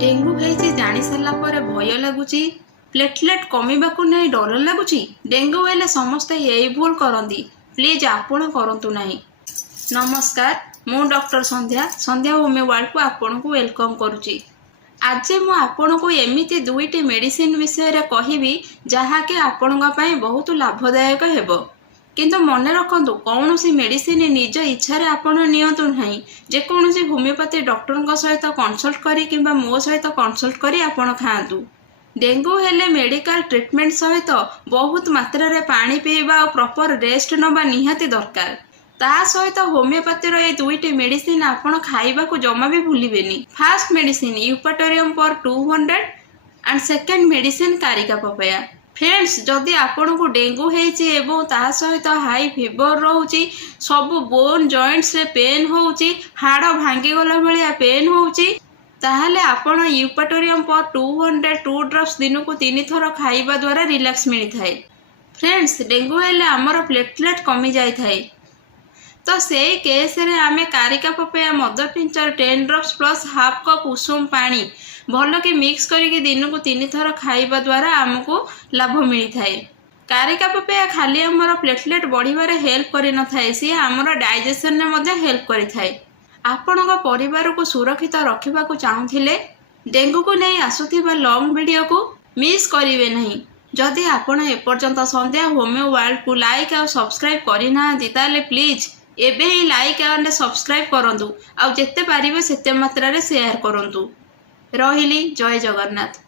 Dengue है जानी सारा पर भय लगुच प्लेटलेट कमिबाकू नहीं डर लगुच। डेंगू हेले समस्ते यही भूल करती, प्लीज आपण करंतु नहीं। नमस्कार, मु डॉक्टर संध्या संध्या होमियो वर्ल्ड को आपन को वेलकम करुच्ची। आज मु आपन को एमिति दुईटी मेडिसिन विषय रे कहिबी जहाँकि आपण बहुत लाभदायक हेबो। किंतु मन रखु कौन सी मेडिसिन निज इच्छा आपण नियंतु नहीं। जेकोसी होमियोपैथी डॉक्टर सहित कनसल्ट करी किंबा मो सहित कनसल्ट करी आपण खातु। डेंगू हेले मेडिकल ट्रीटमेंट सहित बहुत मात्रा रे पानी पीवा और प्रॉपर रेस्ट नबा निहाती दरकार। ता सहित होमियोपैथी ये दुईटी मेडिसिन आपण खाइबा को जमा भी भूलिबेनी। फर्स्ट मेडिसिन यूपाटोरियम पर 200 एंड सेकेंड मेडिसिन कारिका पपाया। फ्रेंड्स, जदि आपण को डेंगू है ता सहित हाई फीवर रोची, सब बोन जॉइंट्स रे पेन होउची, हाड़ भांगी गला भलिया पेन होउची, ताहले आपण यूपाटोरियम पर 202 ड्रॉप्स दिन को 3 थर खाइबा द्वारा रिलैक्स मिली थाए। फ्रेंड्स, डेंगू हेले हमर प्लेटलेट कमी जाई थाए, तो से केस रे आमे कारिका papaya mother tincture 10 drops plus half cup उषुम पानी भल कि मिक्स करके दिन को 3 थर खाइबा द्वारा आमको लाभ मिली थाए। कारिका पपाया खाली हमर प्लेटलेट बढ़िबारे हेल्प करि न थाए, सी हमर डाइजेशन ने मध्य हेल्प करि थाए। आपणक परिवार को सुरक्षित रखिबा को चाहुथिले डेंगू को नहीं आसुथिबा लॉन्ग वीडियो को मिस करिवे नहीं। जदि आपण एपर्यंत संध्या होमियो वर्ल्ड को लाइक और सब्सक्राइब करि ना ताले प्लीज एबे ही लाइक एंड सब्सक्राइब करंतु, आ जेते पारिबे सेते मात्रा रे शेयर करंतु। रहिली, जय जगन्नाथ।